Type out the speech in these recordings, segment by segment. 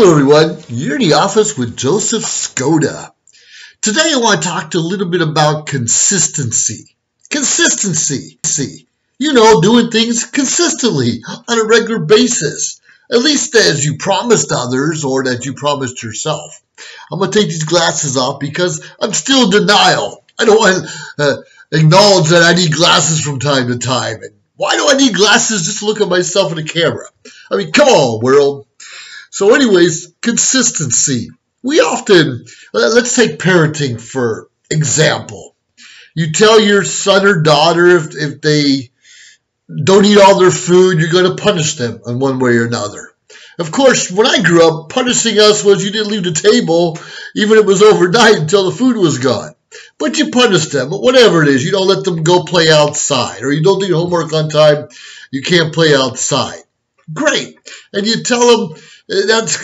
Hello everyone, you're in the office with Joseph Skoda. Today I want to talk to you a little bit about consistency. Consistency. You know, doing things consistently on a regular basis. At least as you promised others or that you promised yourself. I'm going to take these glasses off because I'm still in denial. I don't want to acknowledge that I need glasses from time to time. And why do I need glasses just to look at myself in the camera? I mean, come on, world. So anyways, consistency. We often, let's take parenting for example. You tell your son or daughter if they don't eat all their food, you're going to punish them in one way or another. Of course, when I grew up, punishing us was you didn't leave the table, even if it was overnight until the food was gone. But you punish them, whatever it is. You don't let them go play outside, or you don't do your homework on time, you can't play outside. Great. And you tell them, that's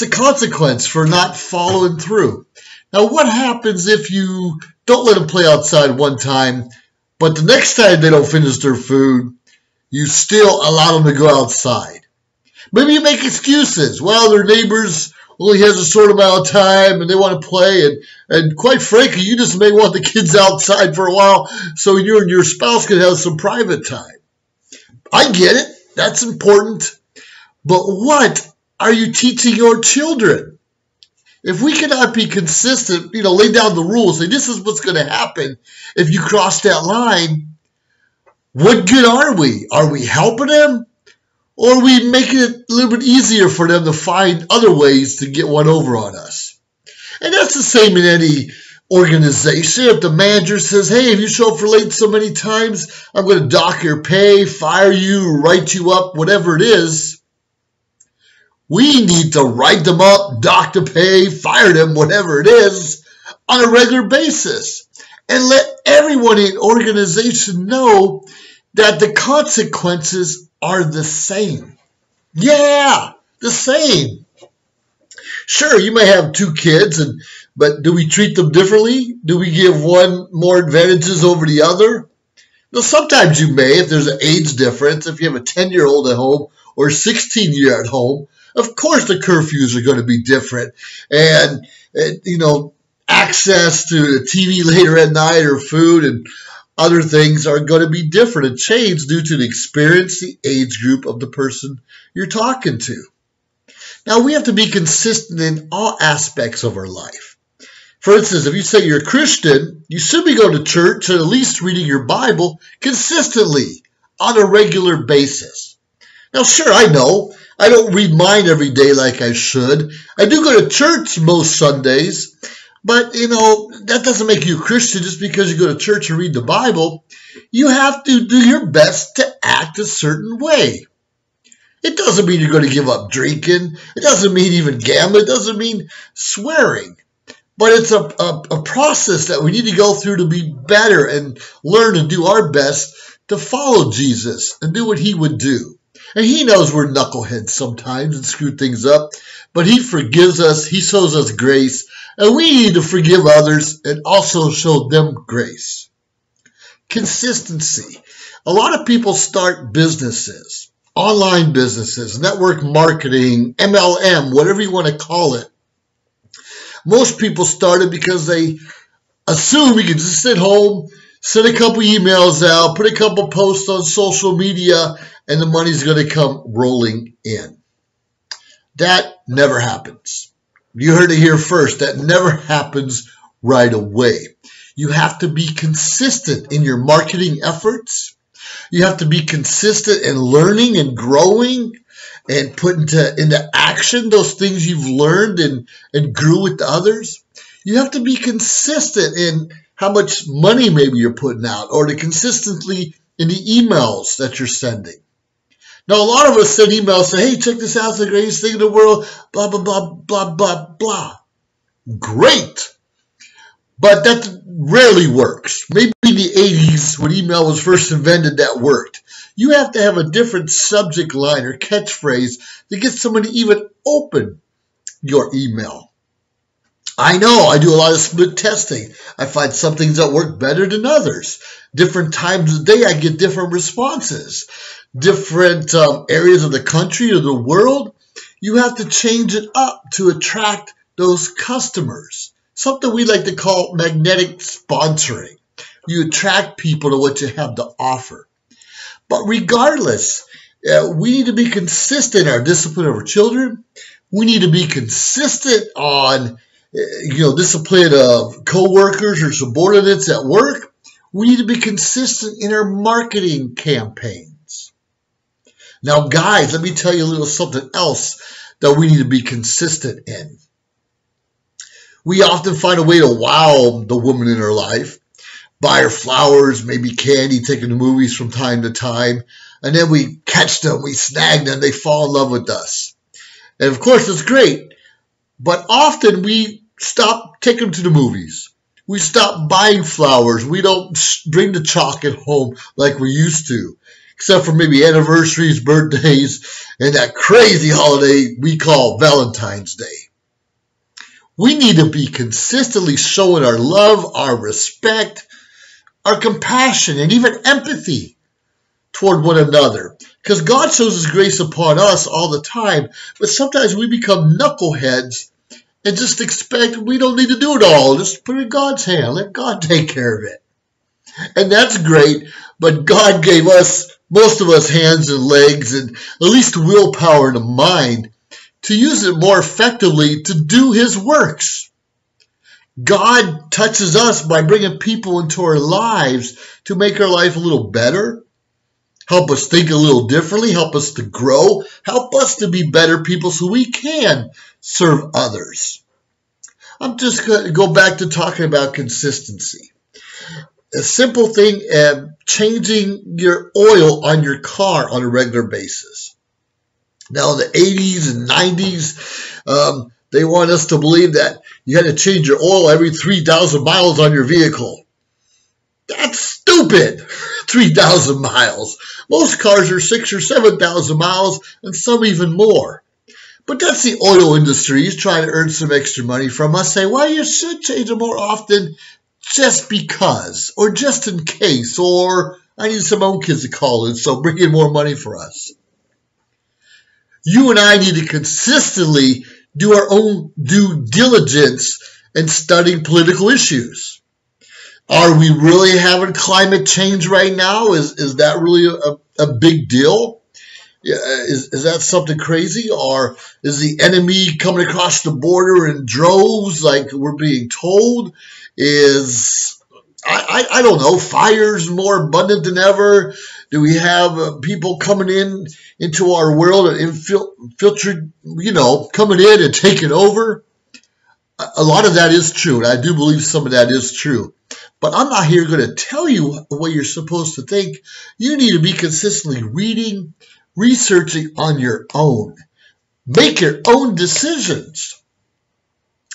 the consequence for not following through. Now, what happens if you don't let them play outside one time, but the next time they don't finish their food, you still allow them to go outside? Maybe you make excuses. Well, their neighbors only has a short amount of time and they want to play. And quite frankly, you just may want the kids outside for a while so you and your spouse can have some private time. I get it. That's important. But what are you teaching your children? If we cannot be consistent, lay down the rules, say this is what's going to happen if you cross that line, what good are we? Are we helping them? Or are we making it a little bit easier for them to find other ways to get one over on us? And that's the same in any organization. If the manager says, hey, if you show up for late so many times, I'm going to dock your pay, fire you, write you up, whatever it is. We need to write them up, dock the pay, fire them, whatever it is, on a regular basis. And let everyone in the organization know that the consequences are the same. Yeah, the same. Sure, you may have two kids, but do we treat them differently? Do we give one more advantages over the other? Well, sometimes you may, if there's an age difference. If you have a 10-year-old at home or a 16-year at home, of course the curfews are going to be different. And, access to the TV later at night or food and other things are going to be different and change due to the experience, the age group of the person you're talking to. Now, we have to be consistent in all aspects of our life. For instance, if you say you're a Christian, you should be going to church and at least reading your Bible consistently on a regular basis. Now, sure, I know I don't read mine every day like I should. I do go to church most Sundays, but, that doesn't make you a Christian just because you go to church and read the Bible. You have to do your best to act a certain way. It doesn't mean you're going to give up drinking. It doesn't mean even gambling. It doesn't mean swearing. But it's a process that we need to go through to be better and learn and do our best to follow Jesus and do what he would do. And he knows we're knuckleheads sometimes and screw things up, but he forgives us, he shows us grace, and we need to forgive others and also show them grace. Consistency. A lot of people start businesses, online businesses, network marketing, MLM, whatever you want to call it. Most people started because they assume you can just sit home, send a couple emails out, put a couple posts on social media, and the money's going to come rolling in. That never happens. You heard it here first. That never happens right away. You have to be consistent in your marketing efforts. You have to be consistent in learning and growing and put into action those things you've learned and grew with others. You have to be consistent in how much money maybe you're putting out or to consistently in the emails that you're sending. Now, a lot of us send emails saying, hey, check this out, it's the greatest thing in the world, blah, blah, blah, blah, blah, blah. Great. But that rarely works. Maybe in the 80s when email was first invented, that worked. You have to have a different subject line or catchphrase to get somebody to even open your email. I know I do a lot of split testing. I find some things that work better than others. Different times of the day, I get different responses. Different areas of the country or the world, you have to change it up to attract those customers. Something we like to call magnetic sponsoring. You attract people to what you have to offer. But regardless, we need to be consistent in our discipline of our children. We need to be consistent on, discipline of coworkers or subordinates at work. We need to be consistent in our marketing campaigns. Now, guys, let me tell you a little something else that we need to be consistent in. We often find a way to wow the woman in our life, buy her flowers, maybe candy, take her to movies from time to time, and then we catch them, we snag them, they fall in love with us. And of course, it's great, but often we stop taking them to the movies. We stop buying flowers. We don't bring the chocolate home like we used to, except for maybe anniversaries, birthdays, and that crazy holiday we call Valentine's Day. We need to be consistently showing our love, our respect, our compassion, and even empathy toward one another. Because God shows His grace upon us all the time, but sometimes we become knuckleheads and just expect we don't need to do it all. Just put it in God's hand. Let God take care of it. And that's great, but God gave us, most of us, hands and legs and at least willpower and a mind to use it more effectively to do His works. God touches us by bringing people into our lives to make our life a little better, help us think a little differently, help us to grow, help us to be better people so we can serve others. I'm just going to go back to talking about consistency. A simple thing, changing your oil on your car on a regular basis. Now, in the 80s and 90s, they want us to believe that you had to change your oil every 3,000 miles on your vehicle. That's stupid, 3,000 miles. Most cars are 6,000 or 7,000 miles, and some even more. But that's the oil industry trying to earn some extra money from us. Say, well, you should change it more often just because, or just in case, or I need some own kids to call in, so bring in more money for us. You and I need to consistently do our own due diligence in studying political issues. Are we really having climate change right now? Is that really a big deal? Is that something crazy? Or is the enemy coming across the border in droves like we're being told? I don't know, fires more abundant than ever? Do we have people coming into our world and infiltrate, coming in and taking over? A lot of that is true, and I do believe some of that is true. But I'm not here going to tell you what you're supposed to think. You need to be consistently reading, researching on your own. Make your own decisions.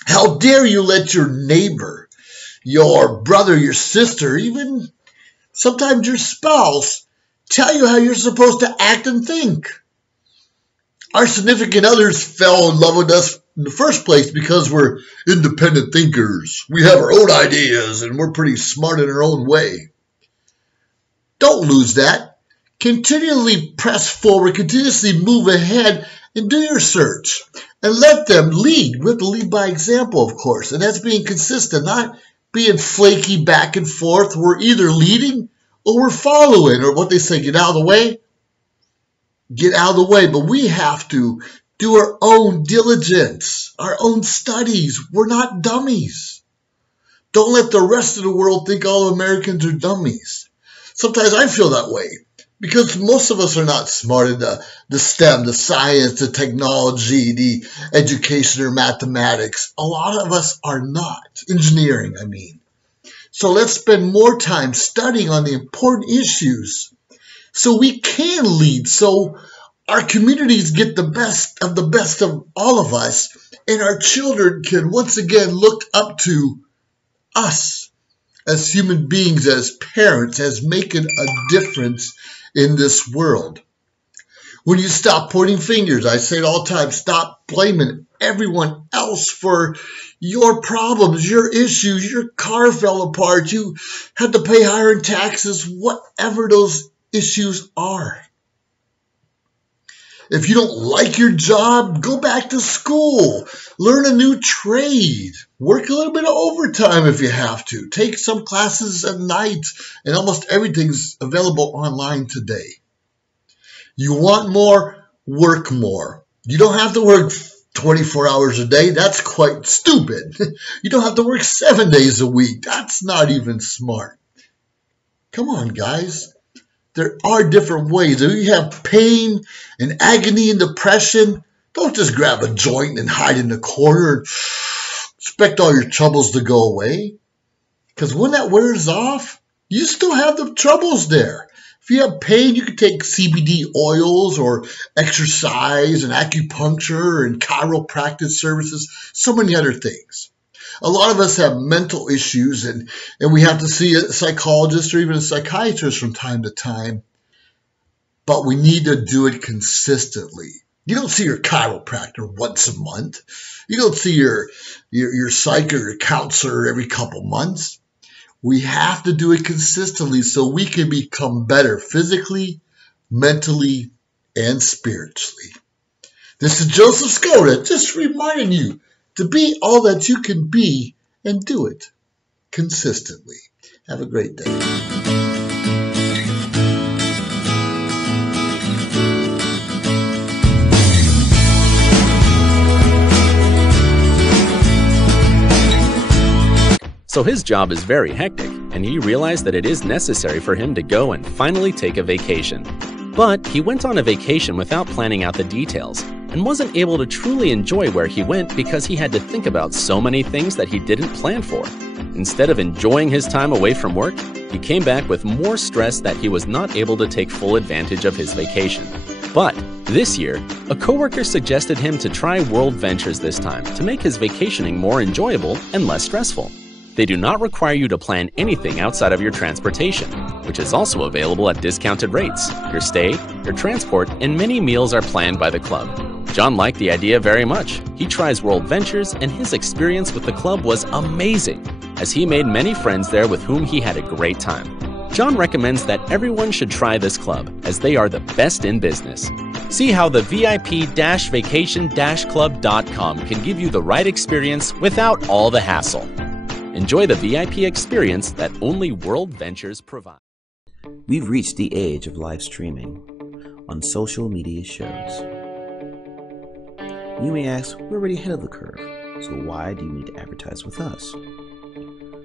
How dare you let your neighbor, your brother, your sister, even sometimes your spouse, tell you how you're supposed to act and think. Our significant others fell in love with us in the first place because we're independent thinkers. We have our own ideas and we're pretty smart in our own way. Don't lose that. Continually press forward, continuously move ahead and do your search. And let them lead. We have to lead by example, of course. And that's being consistent, not being flaky back and forth. We're either leading or we're following, or what they say, get out of the way. Get out of the way. But we have to do our own diligence, our own studies. We're not dummies. Don't let the rest of the world think all Americans are dummies. Sometimes I feel that way because most of us are not smart in the STEM, the science, the technology, the education or mathematics. A lot of us are not. Engineering, I mean. So let's spend more time studying on the important issues so we can lead, so our communities get the best of all of us, and our children can once again look up to us as human beings, as parents, as making a difference in this world. When you stop pointing fingers, I say it all the time, stop blaming everyone else for your problems, your issues, your car fell apart, you had to pay higher in taxes, whatever those issues are. If you don't like your job, go back to school. Learn a new trade. Work a little bit of overtime if you have to. Take some classes at night, and almost everything's available online today. You want more? Work more. You don't have to work 24 hours a day. That's quite stupid. You don't have to work 7 days a week. That's not even smart. Come on, guys. There are different ways. If you have pain and agony and depression, don't just grab a joint and hide in the corner and expect all your troubles to go away. Because when that wears off, you still have the troubles there. If you have pain, you can take CBD oils or exercise and acupuncture and chiropractic services, so many other things. A lot of us have mental issues and we have to see a psychologist or even a psychiatrist from time to time, but we need to do it consistently. You don't see your chiropractor once a month. You don't see your psych or your counselor every couple months. We have to do it consistently so we can become better physically, mentally, and spiritually. This is Joseph Skoda, just reminding you to be all that you can be and do it consistently. Have a great day. So his job is very hectic, and he realized that it is necessary for him to go and finally take a vacation. But he went on a vacation without planning out the details, and wasn't able to truly enjoy where he went because he had to think about so many things that he didn't plan for. Instead of enjoying his time away from work, he came back with more stress that he was not able to take full advantage of his vacation. But this year, a coworker suggested him to try World Ventures this time to make his vacationing more enjoyable and less stressful. They do not require you to plan anything outside of your transportation, which is also available at discounted rates. Your stay, your transport, and many meals are planned by the club. John liked the idea very much. He tries World Ventures, and his experience with the club was amazing, as he made many friends there with whom he had a great time. John recommends that everyone should try this club, as they are the best in business. See how the VIP-vacation-club.com can give you the right experience without all the hassle. Enjoy the VIP experience that only World Ventures provide. We've reached the age of live streaming on social media shows. You may ask, we're already ahead of the curve, so why do you need to advertise with us?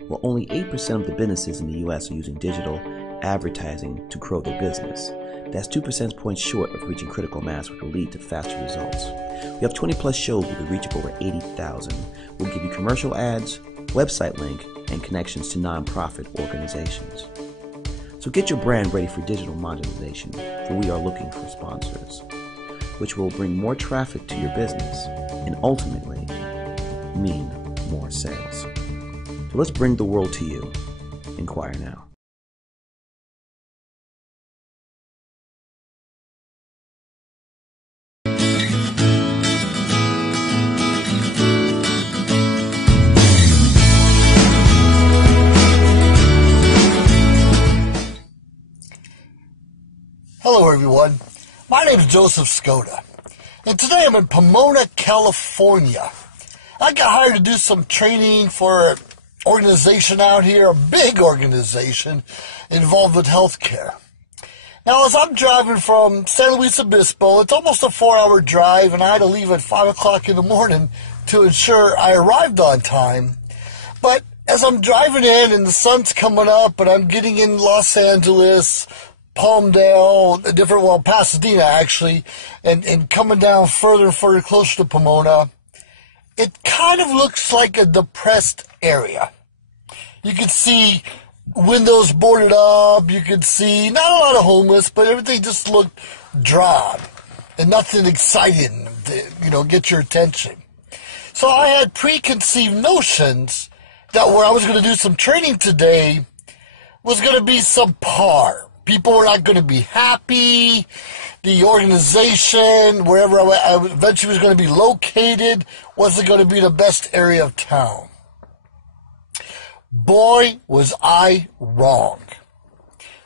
Well, only 8% of the businesses in the US are using digital advertising to grow their business. That's 2 percentage points short of reaching critical mass, which will lead to faster results. We have 20 plus shows with a reach of over 80,000. We'll give you commercial ads, website link, and connections to nonprofit organizations. So get your brand ready for digital monetization, for we are looking for sponsors, which will bring more traffic to your business and ultimately mean more sales. So let's bring the world to you. Inquire now. Hello everyone, my name is Joseph Skoda, and today I'm in Pomona, California. I got hired to do some training for an organization out here, a big organization involved with healthcare. Now as I'm driving from San Luis Obispo, it's almost a 4-hour drive, and I had to leave at 5 o'clock in the morning to ensure I arrived on time. But as I'm driving in and the sun's coming up and I'm getting in Los Angeles, Palmdale, Pasadena actually, and coming down further and further closer to Pomona, it kind of looks like a depressed area. You can see windows boarded up, you can see not a lot of homeless, but everything just looked drab and nothing exciting to, get your attention. So I had preconceived notions that where I was going to do some training today was going to be subpar. People were not going to be happy. The organization, wherever I eventually was going to be located, wasn't going to be the best area of town. Boy, was I wrong.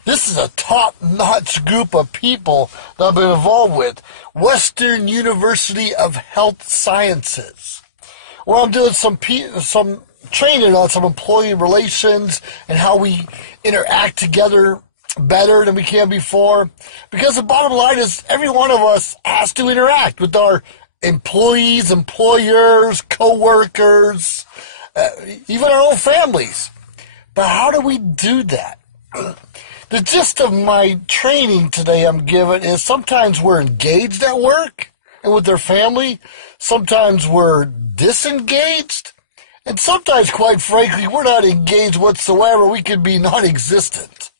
This is a top-notch group of people that I've been involved with. Western University of Health Sciences, where I'm doing some training on some employee relations and how we interact together better than we can before. Because the bottom line is every one of us has to interact with our employees, employers, co-workers, even our own families. But how do we do that? The gist of my training today I'm giving is sometimes we're engaged at work and with their family. Sometimes we're disengaged. And sometimes, quite frankly, we're not engaged whatsoever. We could be non-existent.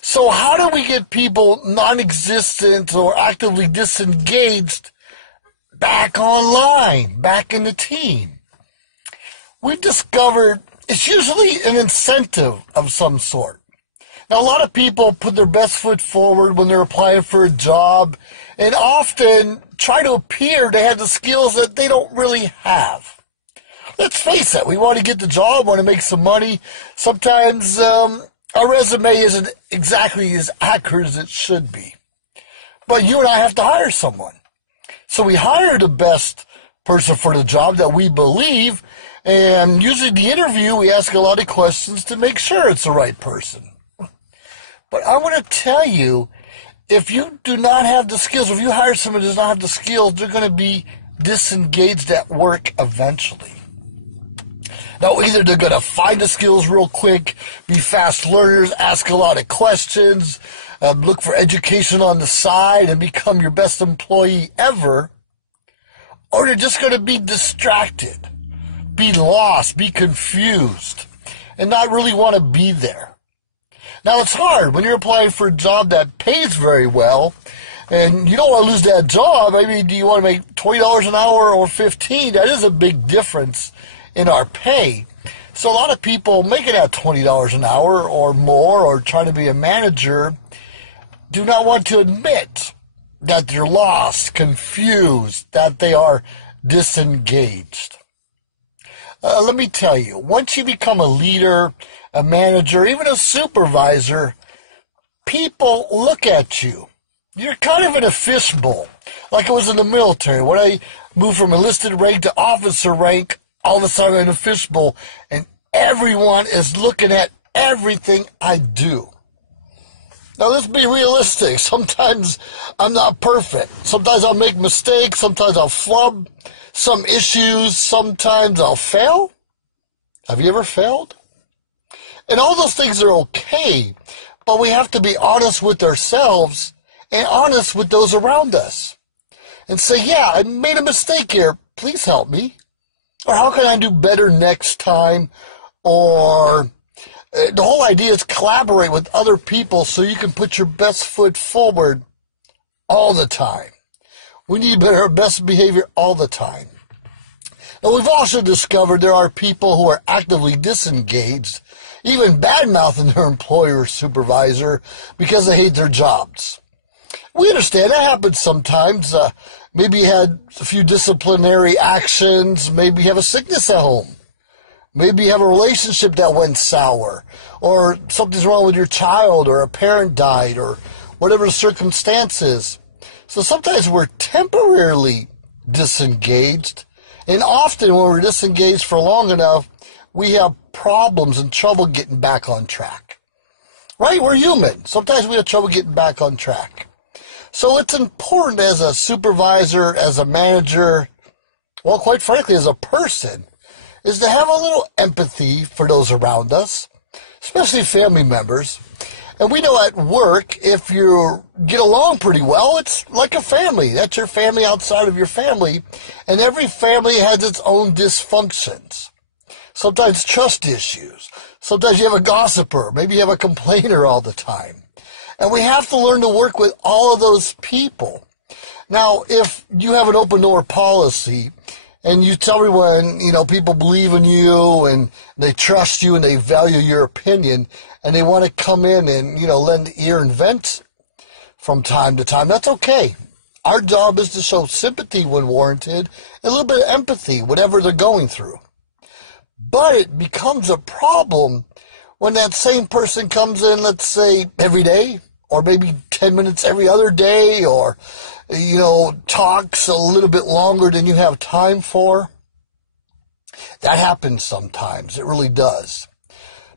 So how do we get people non-existent or actively disengaged back online, back in the team? We've discovered it's usually an incentive of some sort. Now, a lot of people put their best foot forward when they're applying for a job and often try to appear to have the skills that they don't really have. Let's face it, we want to get the job, want to make some money. Sometimes our resume isn't exactly as accurate as it should be. But you and I have to hire someone. So we hire the best person for the job that we believe, and usually the interview, we ask a lot of questions to make sure it's the right person. But I want to tell you, if you do not have the skills, if you hire someone who does not have the skills, they're going to be disengaged at work eventually. Now, either they're going to find the skills real quick, be fast learners, ask a lot of questions, look for education on the side, and become your best employee ever, or they're just going to be distracted, be lost, be confused, and not really want to be there. Now, it's hard when you're applying for a job that pays very well, and you don't want to lose that job. I mean, do you want to make $20 an hour or $15? That is a big difference in our pay. So a lot of people making that $20 an hour or more or trying to be a manager do not want to admit that they're lost, confused, that they are disengaged. Let me tell you, once you become a leader, a manager, even a supervisor, people look at you. You're kind of in a fishbowl, like it was in the military. When I moved from enlisted rank to officer rank, all of a sudden I'm in a fishbowl, and everyone is looking at everything I do. Now, let's be realistic. Sometimes I'm not perfect. Sometimes I'll make mistakes. Sometimes I'll flub some issues. Sometimes I'll fail. Have you ever failed? And all those things are okay, but we have to be honest with ourselves and honest with those around us. And say, yeah, I made a mistake here. Please help me. Or how can I do better next time? Or the whole idea is collaborate with other people so you can put your best foot forward all the time. We need our best behavior all the time. Now, we've also discovered there are people who are actively disengaged, even bad-mouthing their employer or supervisor because they hate their jobs. We understand that happens sometimes. Maybe you had a few disciplinary actions. Maybe you have a sickness at home. Maybe you have a relationship that went sour, or something's wrong with your child, or a parent died, or whatever the circumstance is. So sometimes we're temporarily disengaged, and often when we're disengaged for long enough, we have problems and trouble getting back on track. Right? We're human. Sometimes we have trouble getting back on track. So it's important as a supervisor, as a manager, well, quite frankly, as a person, is to have a little empathy for those around us, especially family members. And we know at work, if you get along pretty well, it's like a family. That's your family outside of your family. And every family has its own dysfunctions. Sometimes trust issues. Sometimes you have a gossiper. Maybe you have a complainer all the time. And we have to learn to work with all of those people. Now, if you have an open door policy and you tell everyone, people believe in you and they trust you and they value your opinion and they want to come in and, lend ear and vent from time to time, that's okay. Our job is to show sympathy when warranted and a little bit of empathy, whatever they're going through. But it becomes a problem when that same person comes in, let's say, every day, or maybe 10 minutes every other day, or, talks a little bit longer than you have time for. That happens sometimes. It really does.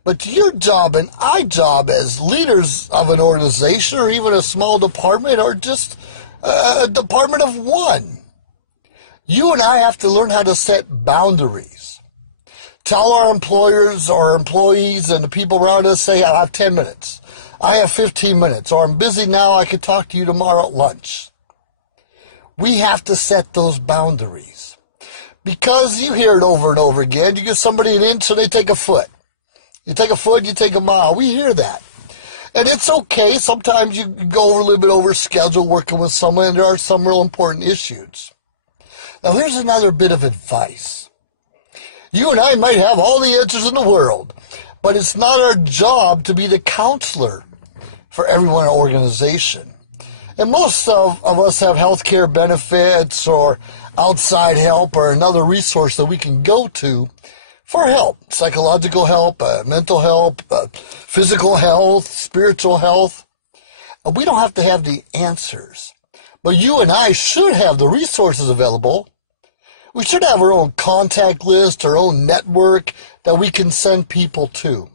But your job and our job as leaders of an organization or even a small department or just a department of one, you and I have to learn how to set boundaries. Tell our employers or employees and the people around us, say, I have 10 minutes. I have 15 minutes. Or I'm busy now. I can talk to you tomorrow at lunch. We have to set those boundaries. Because you hear it over and over again. You give somebody an inch, so they take a foot. You take a foot, you take a mile. We hear that. And it's okay. Sometimes you go over a little bit over schedule working with someone, and there are some real important issues. Now, here's another bit of advice. You and I might have all the answers in the world, but it's not our job to be the counselor for everyone in an organization. And most of us have health care benefits or outside help or another resource that we can go to for help, psychological help, mental help, physical health, spiritual health. We don't have to have the answers, but you and I should have the resources available. We should have our own contact list, our own network that we can send people to.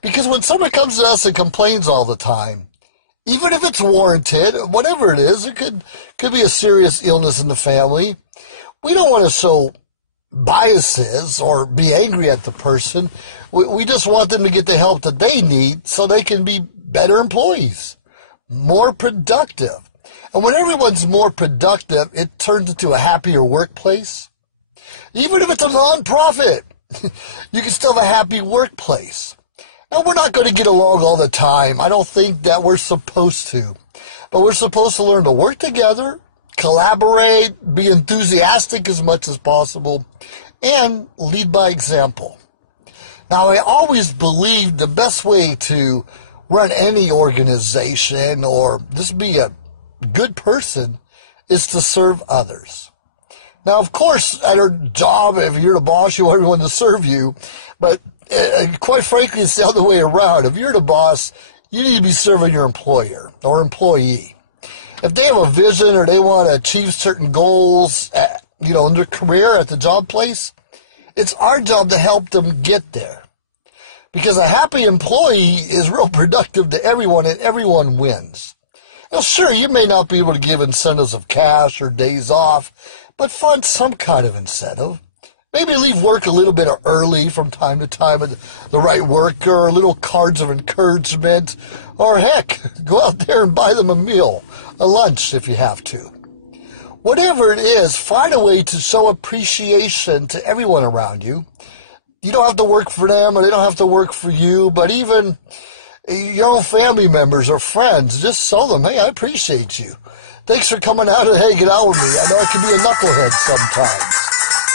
Because when someone comes to us and complains all the time, even if it's warranted, whatever it is, it could be a serious illness in the family. We don't want to show biases or be angry at the person. We just want them to get the help that they need so they can be better employees, more productive. And when everyone's more productive, it turns into a happier workplace. Even if it's a nonprofit, you can still have a happy workplace. Now, we're not going to get along all the time. I don't think that we're supposed to. But we're supposed to learn to work together, collaborate, be enthusiastic as much as possible, and lead by example. Now, I always believe the best way to run any organization or just be a good person is to serve others. Now, of course, at our job, if you're the boss, you want everyone to serve you, but quite frankly, it's the other way around. If you're the boss, you need to be serving your employer or employee. If they have a vision or they want to achieve certain goals, in their career at the job place, it's our job to help them get there. Because a happy employee is real productive to everyone, and everyone wins. Now, sure, you may not be able to give incentives of cash or days off, but find some kind of incentive. Maybe leave work a little bit early from time to time at the right worker, or little cards of encouragement, or heck, go out there and buy them a meal, a lunch if you have to. Whatever it is, find a way to show appreciation to everyone around you. You don't have to work for them, or they don't have to work for you, but even your own family members or friends, just show them, hey, I appreciate you. Thanks for coming out and hanging out with me. I know I can be a knucklehead sometimes.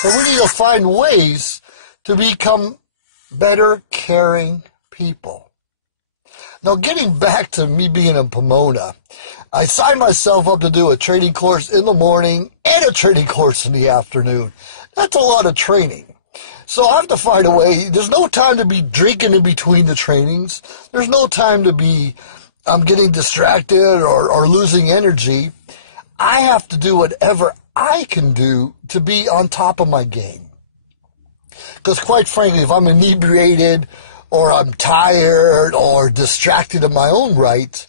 So we need to find ways to become better, caring people. Now, getting back to me being in Pomona, I signed myself up to do a training course in the morning and a training course in the afternoon. That's a lot of training. So I have to find a way. There's no time to be drinking in between the trainings. There's no time to be getting distracted or losing energy. I have to do whatever I can do to be on top of my game. Because quite frankly, if I'm inebriated or I'm tired or distracted in my own right,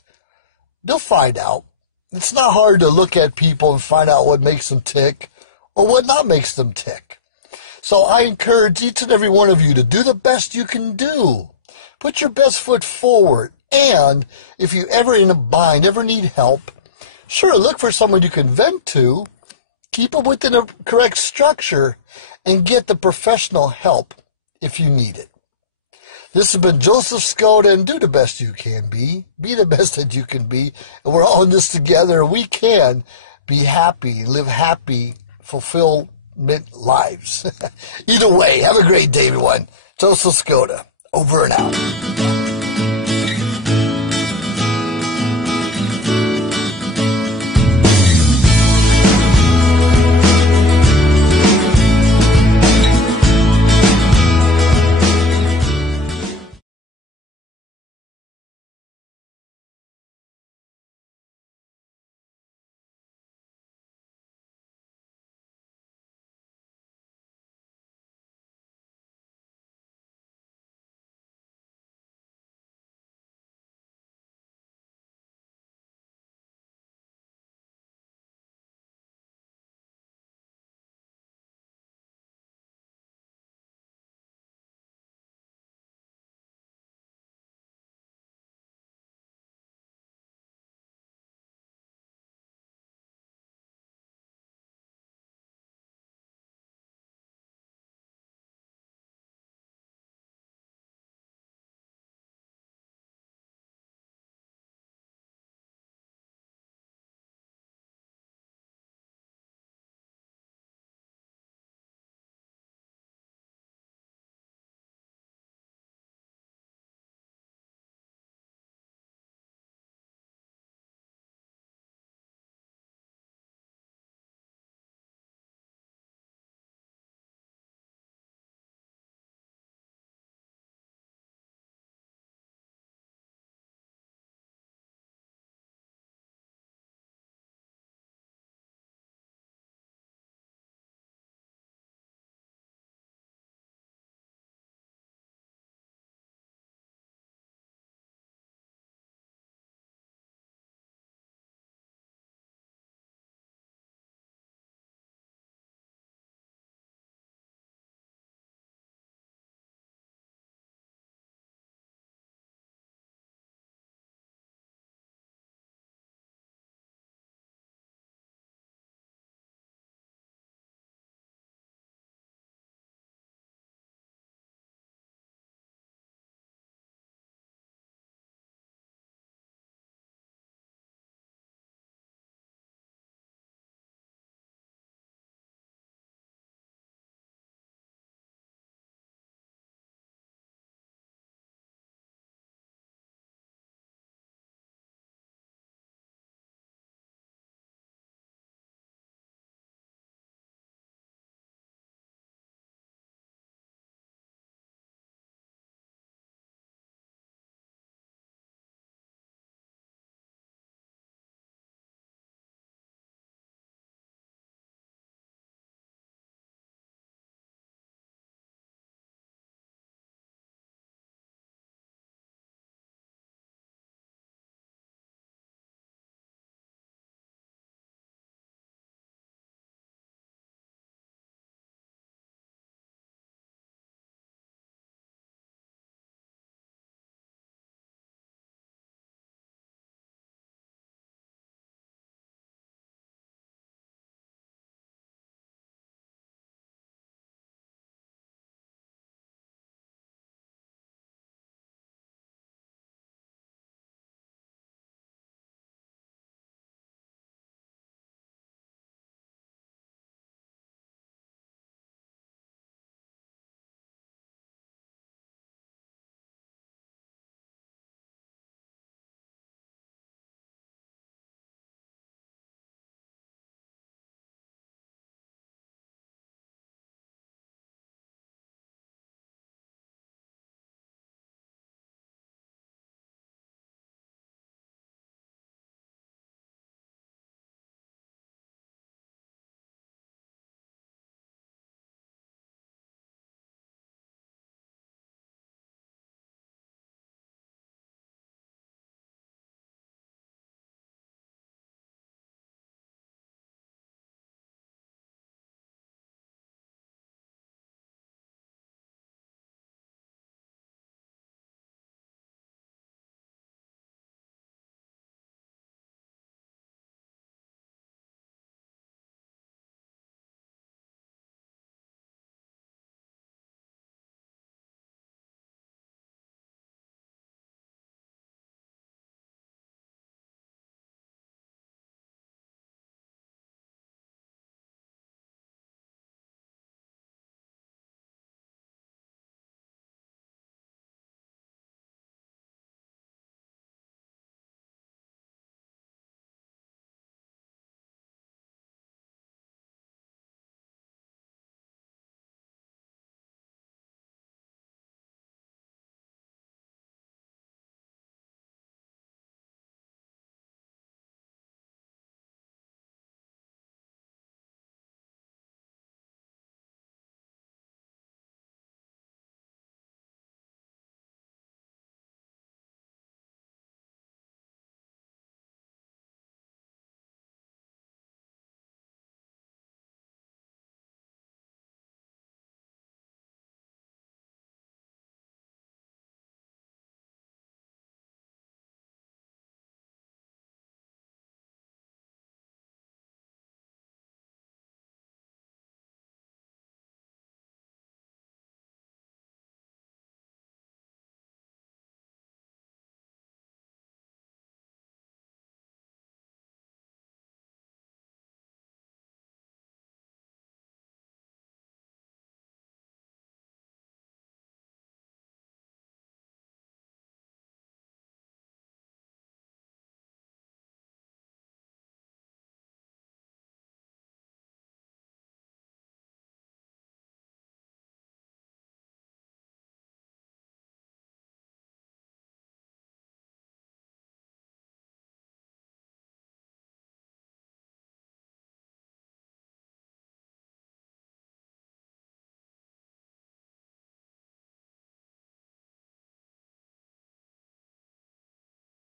they'll find out. It's not hard to look at people and find out what makes them tick or what not makes them tick. So I encourage each and every one of you to do the best you can do. Put your best foot forward. And if you ever in a bind, ever need help, sure, look for someone you can vent to. Keep it within a correct structure and get the professional help if you need it. This has been Joseph Skoda, and do the best you can be. Be the best that you can be. And we're all in this together. We can be happy, live happy, fulfillment lives. Either way, have a great day, everyone. Joseph Skoda, over and out.